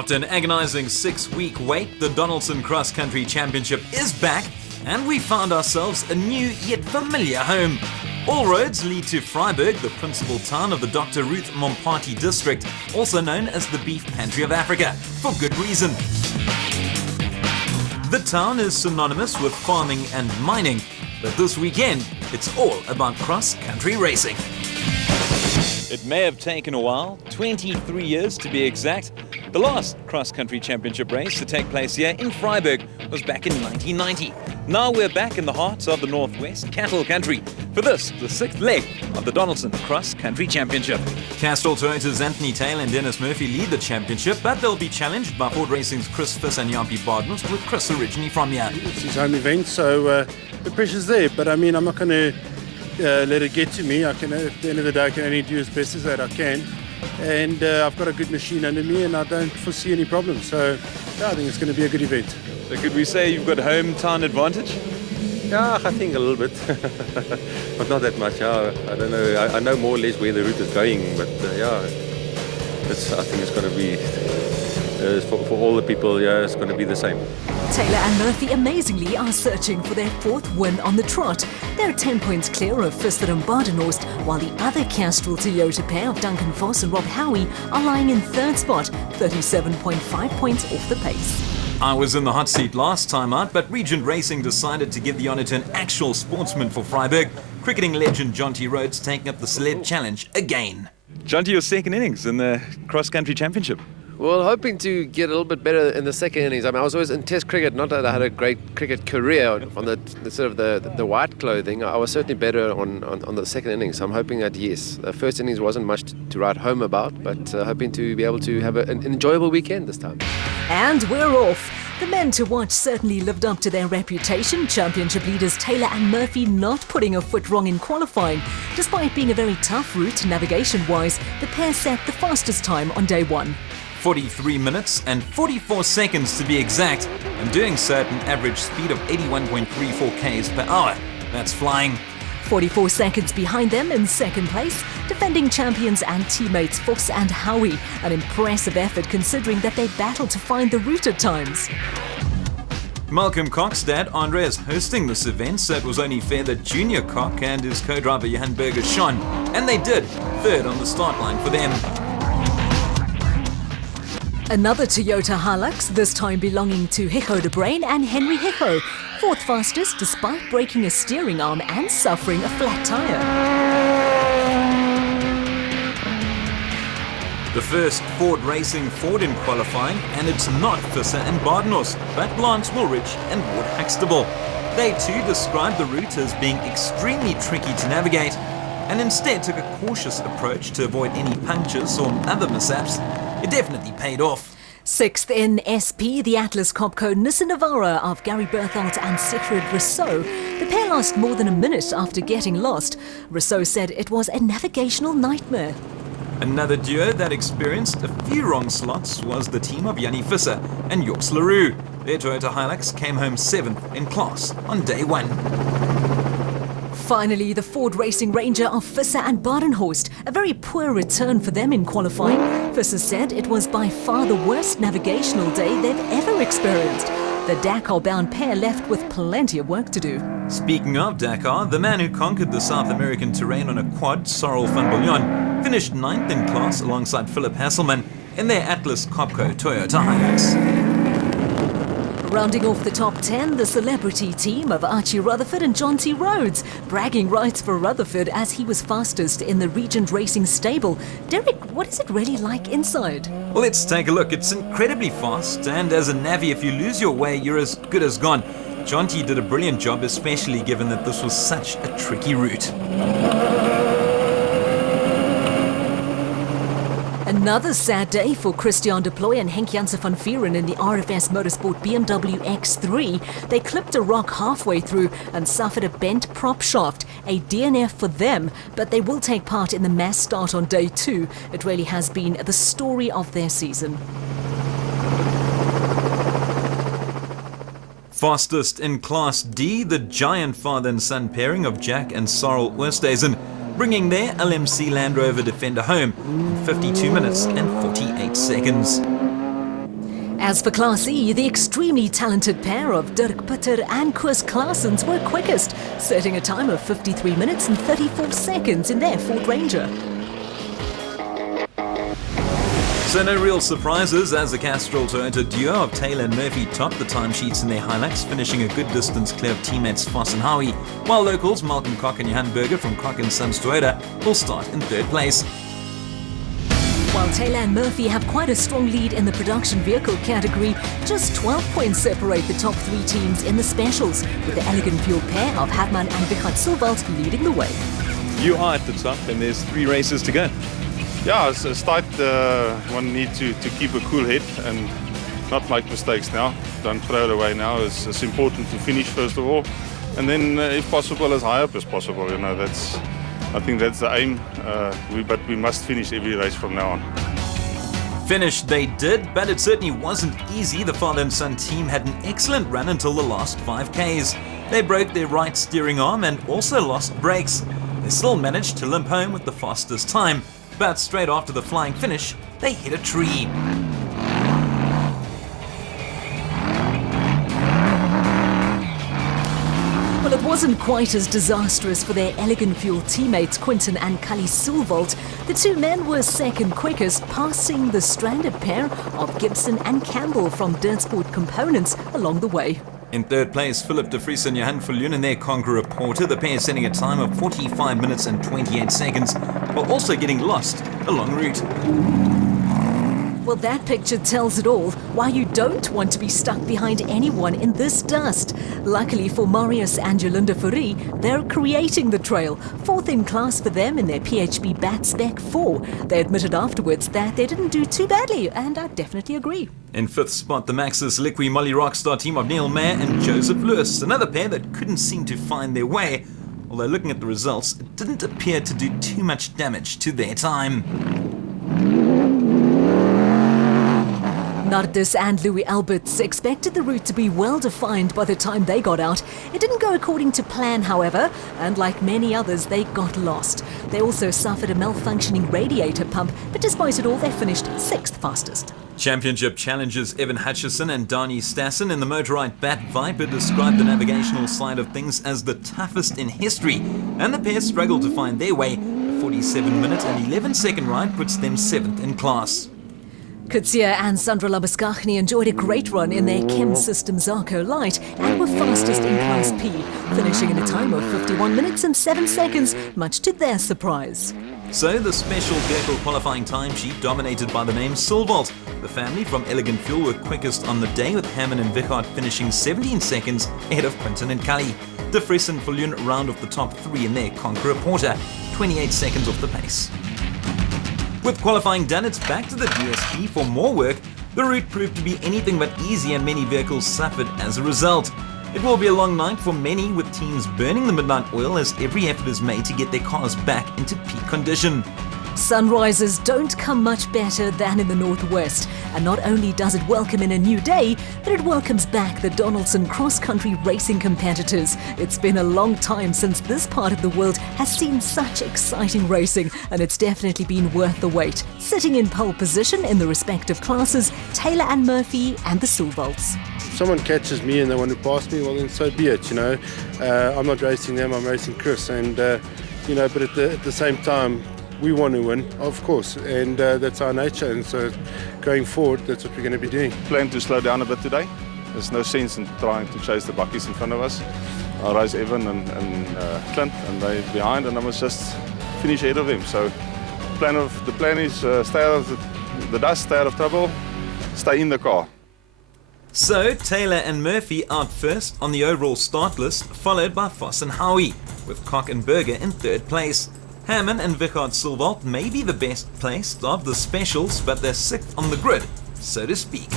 After an agonizing 6-week wait, the Donaldson Cross Country Championship is back, and we found ourselves a new yet familiar home. All roads lead to Vryburg, the principal town of the Dr. Ruth Mompati district, also known as the Beef Pantry of Africa, for good reason. The town is synonymous with farming and mining, but this weekend, it's all about cross-country racing. It may have taken a while, 23 years to be exact. The last cross-country championship race to take place here in Vryburg was back in 1990. Now we're back in the heart of the Northwest cattle country for this, the 6th leg of the Donaldson Cross Country Championship. Castrol Toyota's Anthony Taylor and Dennis Murphy lead the championship, but they'll be challenged by Ford Racing's Chris Fiss and Yampie Bardmus, with Chris originally from here. It's his home event, so the pressure's there, but I mean, I'm not going to let it get to me. At the end of the day, I can only do as best as that I can. And I've got a good machine under me and I don't foresee any problems. So yeah, I think it's going to be a good event. So could we say you've got hometown advantage? Yeah, I think a little bit, but not that much. Yeah, I don't know. I know more or less where the route is going, but yeah, I think it's going to be, for all the people, yeah, it's going to be the same. Taylor and Murphy amazingly are searching for their 4th win on the trot. They're 10 points clear of Fister and Badenhorst, while the other Castrol Toyota pair of Duncan Voss and Rob Howie are lying in 3rd spot, 37.5 points off the pace. I was in the hot seat last time out, but Regent Racing decided to give the honour to an actual sportsman for Vryburg, cricketing legend Jonty Rhodes taking up the sled challenge again. Jonty, your 2nd innings in the cross-country championship. Well, hoping to get a little bit better in the 2nd innings. I mean, I was always in Test cricket. Not that I had a great cricket career on the sort of the white clothing. I was certainly better on the 2nd innings. So I'm hoping that yes, the 1st innings wasn't much to write home about, but hoping to be able to have an enjoyable weekend this time. And we're off. The men to watch certainly lived up to their reputation. Championship leaders Taylor and Murphy not putting a foot wrong in qualifying. Despite being a very tough route navigation-wise, the pair set the fastest time on day 1. 43 minutes and 44 seconds to be exact, and doing so at an average speed of 81.34 k's per hour. That's flying. 44 seconds behind them in 2nd place, defending champions and teammates Voss and Howie. An impressive effort considering that they battled to find the route at times. Malcolm Cock's dad, Andre, is hosting this event, so it was only fair that Junior Cock and his co-driver Johan Berger shone, and they did, 3rd on the start line for them. Another Toyota Hilux, this time belonging to Hicho de Brain and Henry Hicho, 4th fastest despite breaking a steering arm and suffering a flat tyre. The first Ford Racing Ford in qualifying, and it's not Visser and Badenhorst, but Lance Woolridge and Ward Huxtable. They too described the route as being extremely tricky to navigate, and instead took a cautious approach to avoid any punctures or other mishaps. It definitely paid off. 6th in SP, the Atlas Copco Nissan Navara of Gary Berthold and Sigrid Rousseau. The pair lost more than a minute after getting lost. Rousseau said it was a navigational nightmare. Another duo that experienced a few wrong slots was the team of Jannie Visser and Joks LaRue. Their Toyota Hilux came home 7th in class on day 1. Finally, the Ford Racing Ranger of Visser and Badenhorst. A very poor return for them in qualifying. Visser said it was by far the worst navigational day they've ever experienced. The Dakar-bound pair left with plenty of work to do. Speaking of Dakar, the man who conquered the South American terrain on a quad, Sorrel van Bouillon, finished 9th in class alongside Philip Hasselman in their Atlas Copco Toyota Hilux. Rounding off the top 10, the celebrity team of Archie Rutherford and John T. Rhodes. Bragging rights for Rutherford as he was fastest in the Regent Racing stable. Derek, what is it really like inside? Well, let's take a look. It's incredibly fast, and as a navvy, if you lose your way, you're as good as gone. John T. did a brilliant job, especially given that this was such a tricky route. Another sad day for Christian Deploy and Henk Janssen van Vieren in the RFS Motorsport BMW X3. They clipped a rock halfway through and suffered a bent prop shaft, a DNF for them, but they will take part in the mass start on day 2. It really has been the story of their season. Fastest in Class D, the giant father and son pairing of Jack and Sorrel Oosthuizen, bringing their LMC Land Rover Defender home in 52 minutes and 48 seconds. As for Class E, the extremely talented pair of Dirk Putter and Koos Claessens were quickest, setting a time of 53 minutes and 34 seconds in their Ford Ranger. So no real surprises as the Castrol Toyota duo of Taylor and Murphy topped the timesheets in their Hilux, finishing a good distance clear of teammates Voss and Howie, while locals Malcolm Koch and Johan Berger from Koch & Sons Toyota will start in third place. While Taylor and Murphy have quite a strong lead in the production vehicle category, just 12 points separate the top three teams in the specials, with the Elegant Fuel pair of Hartmann and Richard Silvald leading the way. You are at the top and there's 3 races to go. Yeah, it's tight. One needs to keep a cool head and not make mistakes now. Don't throw it away now. It's important to finish first of all, and then if possible as high up as possible. You know, I think that's the aim. But we must finish every race from now on. Finish they did, but it certainly wasn't easy. The father and son team had an excellent run until the last 5Ks. They broke their right steering arm and also lost brakes. They still managed to limp home with the fastest time, but straight after the flying finish, they hit a tree. Well, it wasn't quite as disastrous for their Elegant Fuel teammates Quinton and Cully Silvald. The two men were second quickest, passing the stranded pair of Gibson and Campbell from Dirt Sport Components along the way. In third place, Philip de Vries and Johan Verloon in their Conqueror Porter, the pair setting a time of 45 minutes and 28 seconds, while also getting lost along route. Well, that picture tells it all, why you don't want to be stuck behind anyone in this dust. Luckily for Marius and Jolanda Fourie, they're creating the trail. 4th in class for them in their PHB Bat Spec 4. They admitted afterwards that they didn't do too badly, and I definitely agree. In 5th spot, the Maxis Liqui Molly Rockstar team of Neil Mayer and Joseph Lewis, another pair that couldn't seem to find their way, although looking at the results, it didn't appear to do too much damage to their time. Nardis and Louis Alberts expected the route to be well defined by the time they got out. It didn't go according to plan, however, and like many others, they got lost. They also suffered a malfunctioning radiator pump, but despite it all, they finished 6th fastest. Championship challengers Evan Hutchison and Donnie Stassen in the Motorite Bat Viper described the navigational side of things as the toughest in history, and the pair struggled to find their way. A 47-minute and 11-second ride puts them 7th in class. Kutsia and Sandra Labuskaghni enjoyed a great run in their Chem Systems Zarco Light and were fastest in Class P, finishing in a time of 51 minutes and 7 seconds, much to their surprise. So the special vehicle qualifying timesheet dominated by the name Silvald. The family from Elegant Fuel were quickest on the day, with Hammond and Vichard finishing 17 seconds ahead of Quinton and Cully. De Vries and Verloon round off the top 3 in their Conqueror Porter, 28 seconds off the pace. With qualifying done, it's back to the DSP for more work. The route proved to be anything but easy and many vehicles suffered as a result. It will be a long night for many, with teams burning the midnight oil as every effort is made to get their cars back into peak condition. Sunrises don't come much better than in the northwest, and not only does it welcome in a new day, but it welcomes back the Donaldson cross-country racing competitors. It's been a long time since this part of the world has seen such exciting racing, and it's definitely been worth the wait. Sitting in pole position in the respective classes, Taylor and Murphy and the Silvalds. If someone catches me and they want to pass me, well then so be it, you know. I'm not racing them, I'm racing Chris, and you know, but at the same time, we want to win, of course, and that's our nature, and so going forward, that's what we're going to be doing. Plan to slow down a bit today. There's no sense in trying to chase the buckies in front of us. I'll race Evan and Clint, and they're behind, and I must just finish ahead of them. So the plan is stay out of the dust, stay out of trouble, stay in the car. So, Taylor and Murphy out first on the overall start list, followed by Voss and Howie, with Koch and Berger in 3rd place. Hammond and Vichard Silvald may be the best placed of the specials, but they're 6th on the grid, so to speak.